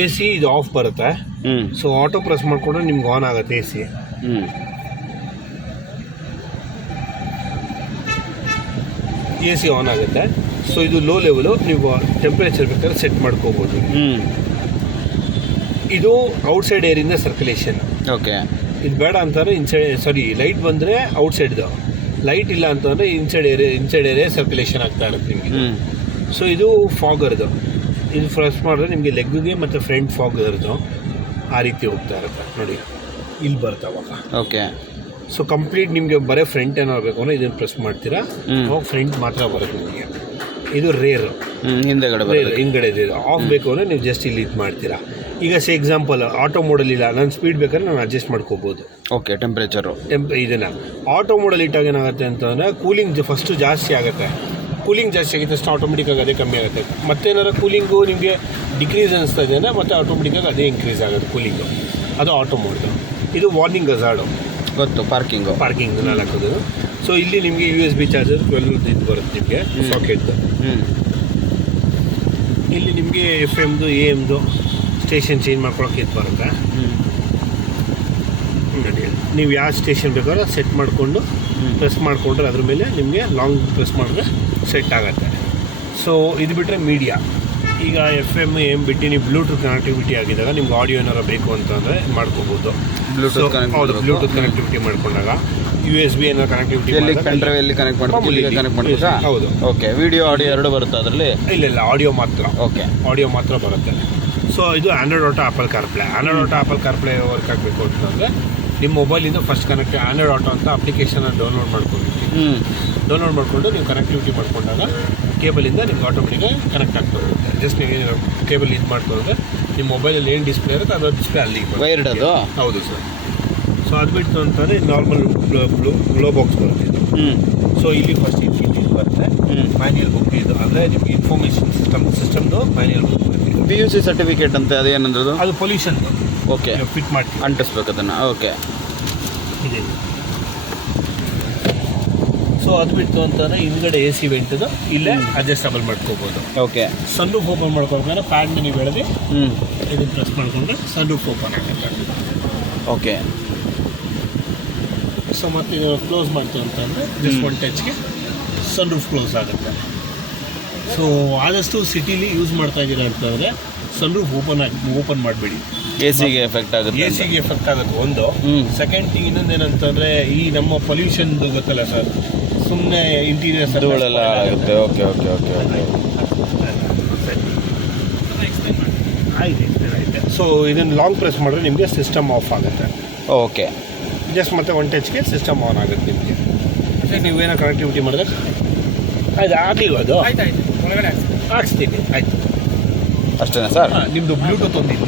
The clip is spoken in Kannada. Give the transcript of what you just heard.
ಎ ಸಿ ಇದು ಆಫ್ ಬರುತ್ತೆ. ಸೊ ಆಟೋ ಪ್ರೆಸ್ ಮಾಡಿಕೊಂಡ್ರೆ ನಿಮ್ಗೆ ಆನ್ ಆಗುತ್ತೆ A C. A C on ಆಗುತ್ತೆ. ಸೊ ಇದು ಲೋ ಲೆವೆಲು ನೀವು ಟೆಂಪ್ರೇಚರ್ ಬೇಕಾದ್ರೆ ಸೆಟ್ ಮಾಡ್ಕೋಬೋದು. ಇದು ಔಟ್ಸೈಡ್ ಏರಿಂದ ಸರ್ಕ್ಯುಲೇಷನ್. ಓಕೆ. ಇದು ಬೇಡ ಅಂತಂದರೆ ಇನ್ಸೈಡ್ ಲೈಟ್ ಬಂದರೆ ಔಟ್ಸೈಡ್ದು, ಲೈಟ್ ಇಲ್ಲ ಅಂತಂದರೆ ಇನ್ಸೈಡ್ ಏರಿಯಾ ಸರ್ಕ್ಯುಲೇಷನ್ ಆಗ್ತಾ ಇರುತ್ತೆ ನಿಮಗೆ. ಸೊ ಇದು ಫಾಗರ್ದು. ಇದು ಪ್ರೆಸ್ ಮಾಡಿದ್ರೆ ನಿಮಗೆ ಲೆಗ್ಗೆ ಮತ್ತು ಫ್ರಂಟ್ ಫಾಗ್ ಇರೋದು ಆ ರೀತಿ ಹೋಗ್ತಾ ಇರುತ್ತೆ ನೋಡಿ, ಇಲ್ಲಿ ಬರುತ್ತೆ ಅವಾಗ. ಓಕೆ. ಸೊ ಕಂಪ್ಲೀಟ್ ನಿಮಗೆ ಬರೀ ಫ್ರಂಟ್ ಏನೋ ಬೇಕು ಅಂದರೆ ಇದನ್ನು ಪ್ರೆಸ್ ಮಾಡ್ತೀರಾ, ಅವಾಗ ಫ್ರಂಟ್ ಮಾತ್ರ ಬರುತ್ತೆ ನಿಮಗೆ. ಇದು ರೇರ್, ಹಿಂದ್ಗಡೆ ಇದೆ. ಆಫ್ ಬೇಕು ಅಂದರೆ ನೀವು ಜಸ್ಟ್ ಇಲ್ಲಿ ಇದು ಮಾಡ್ತೀರಾ. ಈಗ ಎಕ್ಸಾಂಪಲ್ ಆಟೋ ಮೋಡಲ್ ಇಲ್ಲ, ನಾನು ಸ್ಪೀಡ್ ಬೇಕಾದ್ರೆ ನಾನು ಅಡ್ಜಸ್ಟ್ ಮಾಡ್ಕೋಬೋದು. ಓಕೆ. ಟೆಂಪ್ರೇಚರು ಇದನ್ನು ಆಟೋ ಮೋಡಲ್ ಇಟ್ಟಾಗ ಏನಾಗುತ್ತೆ ಅಂತಂದರೆ ಕೂಲಿಂಗ್ ಫಸ್ಟು ಜಾಸ್ತಿ ಆಗುತ್ತೆ. ಕೂಲಿಂಗ್ ಜಾಸ್ತಿ ಆಗುತ್ತೆ ಅಷ್ಟು ಆಟೋಮೆಟಿಕ್ಕಾಗಿ ಅದೇ ಕಮ್ಮಿ ಆಗುತ್ತೆ. ಮತ್ತೇನಾದ್ರು ಕೂಲಿಂಗು ನಿಮಗೆ ಡಿಕ್ರೀಸ್ ಅನಿಸ್ತಾ ಇದೆ ಅಂದರೆ ಮತ್ತೆ ಆಟೋಮೆಟಿಕ್ಕಾಗಿ ಅದೇ ಇನ್ಕ್ರೀಸ್ ಆಗುತ್ತೆ ಕೂಲಿಂಗು. ಅದು ಆಟೋ ಮೋಡ್. ಇದು ವಾರ್ನಿಂಗ್ ಹಜಾರ್ಡು ಗೊತ್ತು, ಪಾರ್ಕಿಂಗ್ 4. ಸೊ ಇಲ್ಲಿ ನಿಮಗೆ USB ಚಾರ್ಜರ್ 12 ಇದು ಬರುತ್ತೆ ನಿಮಗೆ ಸಾಕೆಟ್ದು. ಇಲ್ಲಿ ನಿಮಗೆ FM AM ಸ್ಟೇಷನ್ ಚೇಂಜ್ ಮಾಡ್ಕೊಳಕ್ಕೆ ಇದು ಬರುತ್ತೆ. ನೀವು ಯಾವ ಸ್ಟೇಷನ್ ಬೇಕಾದ್ರೆ ಸೆಟ್ ಮಾಡಿಕೊಂಡು ಪ್ರೆಸ್ ಮಾಡಿಕೊಂಡ್ರೆ ಅದ್ರ ಮೇಲೆ ನಿಮಗೆ ಲಾಂಗ್ ಪ್ರೆಸ್ ಮಾಡಿದ್ರೆ ಸೆಟ್ ಆಗುತ್ತೆ. ಸೊ ಇದು ಬಿಟ್ಟರೆ ಮೀಡಿಯಾ, ಈಗ FM AM ಬಿಟ್ಟು ನೀವು ಬ್ಲೂಟೂತ್ ಕನೆಕ್ಟಿವಿಟಿ ಆಗಿದ್ದಾಗ ನಿಮ್ಗೆ ಆಡಿಯೋ ಏನಾರು ಬೇಕು ಅಂತಂದರೆ ಮಾಡ್ಕೋಬೋದು. ಬ್ಲೂಟೂತ್ ಕನೆಕ್ಟಿವಿಟಿ ಮಾಡ್ಕೊಂಡಾಗ USB ಏನಾರು ಕನೆಕ್ಟಿವಿಟಿ ಕನೆಕ್ಟ್ ಮಾಡ್ಬೋದಾ? ಹೌದು. ಓಕೆ. ವಿಡಿಯೋ ಆಡಿಯೋ ಎರಡು ಬರುತ್ತೆ ಅದರಲ್ಲಿ? ಇಲ್ಲ, ಆಡಿಯೋ ಮಾತ್ರ. ಓಕೆ, ಆಡಿಯೋ ಮಾತ್ರ ಬರುತ್ತೆ. ಸೊ ಇದು Android auto apple CarPlay. Android auto apple CarPlay work ಆಗಬೇಕು ಅಂತಂದರೆ ನಿಮ್ಮ ಮೊಬೈಲಿಂದ ಫಸ್ಟ್ ಆಂಡ್ರಾಯ್ಡ್ ಆಟೋ ಅಂತ ಅಪ್ಲಿಕೇಶನ್ನ ಡೌನ್ಲೋಡ್ ಮಾಡ್ಕೊಂಡಿರ್ತೀವಿ. ಡೌನ್ಲೋಡ್ ಮಾಡಿಕೊಂಡು ನೀವು ಕನೆಕ್ಟಿವಿಟಿ ಮಾಡ್ಕೊಂಡಾಗ ಕೇಬಲಿಂದ ನಿಮ್ಗೆ ಆಟೋಮೆಟಿಕಾಗಿ ಕನೆಕ್ಟ್ ಆಗ್ತಾ ಹೋಗುತ್ತೆ. ಜಸ್ಟ್ ನೀವು ಕೇಬಲ್ ಇದು ಮಾಡ್ಕೊಂಡ್ರೆ ನಿಮ್ಮ ಮೊಬೈಲಲ್ಲಿ ಏನು ಡಿಸ್ಪ್ಲೇ ಇರುತ್ತೆ ಅದರ ಡಿಸ್ಪ್ಲೇ ಅಲ್ಲಿ ವೈರ್ಡ್ ಅದು. ಹೌದು ಸರ್. ಸೊ ಅದು ಬಿಟ್ಟು ಅಂತಂದರೆ ನಾರ್ಮಲ್ ಗ್ಲೋ ಬಾಕ್ಸ್ ಬರುತ್ತೆ ಇದು. ಸೊ ಇಲ್ಲಿ ಫಸ್ಟ್ ಇದು ಬರುತ್ತೆ ಮ್ಯಾನ್ಯಲ್ ಬುಕ್. ಇದು ಅಂದರೆ ನಿಮಗೆ ಇನ್ಫಾರ್ಮೇಷನ್ ಸಿಸ್ಟಮ್ದು ಮ್ಯಾನ್ಯಲ್ ಬುಕ್ ಬರುತ್ತೆ. PUC ಸರ್ಟಿಫಿಕೇಟ್ ಅಂತ ಅದೇನಂದ್ರದು? ಅದು ಪೊಲ್ಯೂಷನ್. ಓಕೆ. ಫಿಟ್ ಮಾಡಿ ಅಂಟಿಸ್ಬೇಕು ಅದನ್ನು. ಓಕೆ. ಇದೆ. ಸೊ ಅದು ಬಿಟ್ಟು ಅಂತಂದರೆ ಹಿಂದ್ಗಡೆ AC ವೆಂಟದು ಇಲ್ಲೇ ಅಡ್ಜಸ್ಟಬಲ್ ಮಾಡ್ಕೋಬೋದು. ಓಕೆ. ಸನ್ ರೂಫ್ ಓಪನ್ ಮಾಡ್ಕೊಳ್ಬೇಕಾದ್ರೆ ಪ್ಯಾಡ್ನ ನೀವು ಎಳೆದು ಇದನ್ನು ಪ್ರೆಸ್ ಮಾಡಿಕೊಂಡ್ರೆ ಸನ್ ರೂಫ್ ಓಪನ್ ಆಗುತ್ತೆ. ಓಕೆ. ಸೊ ಮತ್ತೆ ಇದು ಕ್ಲೋಸ್ ಮಾಡ್ತೀವಿ ಅಂತಂದರೆ ಜಸ್ಟ್ ಒನ್ ಟಚ್ಗೆ ಸನ್ ರೂಫ್ ಕ್ಲೋಸ್ ಆಗುತ್ತೆ. ಸೊ ಆದಷ್ಟು ಸಿಟಿಲಿ ಯೂಸ್ ಮಾಡ್ತಾ ಇದ್ದೀರಾ ಅಂತಂದರೆ ಸನ್ ರೂಫ್ ಓಪನ್ ಮಾಡಬೇಡಿ. AC-ಗೆ ಎಫೆಕ್ಟ್ ಆಗುತ್ತೆ. AC-ಗೆ ಎಫೆಕ್ಟ್ ಆಗುತ್ತೆ ಒಂದು. ಸೆಕೆಂಡ್ ಥಿಂಗ್ ಇನ್ನೊಂದೇನಂತಂದರೆ ಈ ನಮ್ಮ ಪೊಲ್ಯೂಷನ್ದು ಗೊತ್ತಲ್ಲ ಸರ್, ಸುಮ್ಮನೆ ಇಂಟೀರಿಯರ್ ಧೂಳೆಲ್ಲ ಆಗುತ್ತೆ. Okay okay okay okay. ಆಯ್ತು. ಸೊ ಇದನ್ನು ಲಾಂಗ್ ಪ್ರೆಸ್ ಮಾಡಿದ್ರೆ ನಿಮಗೆ ಸಿಸ್ಟಮ್ ಆಫ್ ಆಗುತ್ತೆ. ಓಕೆ. ಜಸ್ಟ್ ಮತ್ತೆ ಒನ್ ಟಚ್ಗೆ ಸಿಸ್ಟಮ್ ಆನ್ ಆಗುತ್ತೆ ನಿಮಗೆ. ನೀವೇನೋ ಕನೆಕ್ಟಿವಿಟಿ ಮಾಡಿದ್ರೆ ಆಯ್ತು. ಆಗಲಿಲ್ಲ ಅದು ಹಾಕ್ಸ್ತೀನಿ. ಆಯಿತು ಅಷ್ಟೇನಾ ಸರ್? ನಿಮ್ಮದು ಬ್ಲೂಟೂತ್ ಒಂದು ಇದು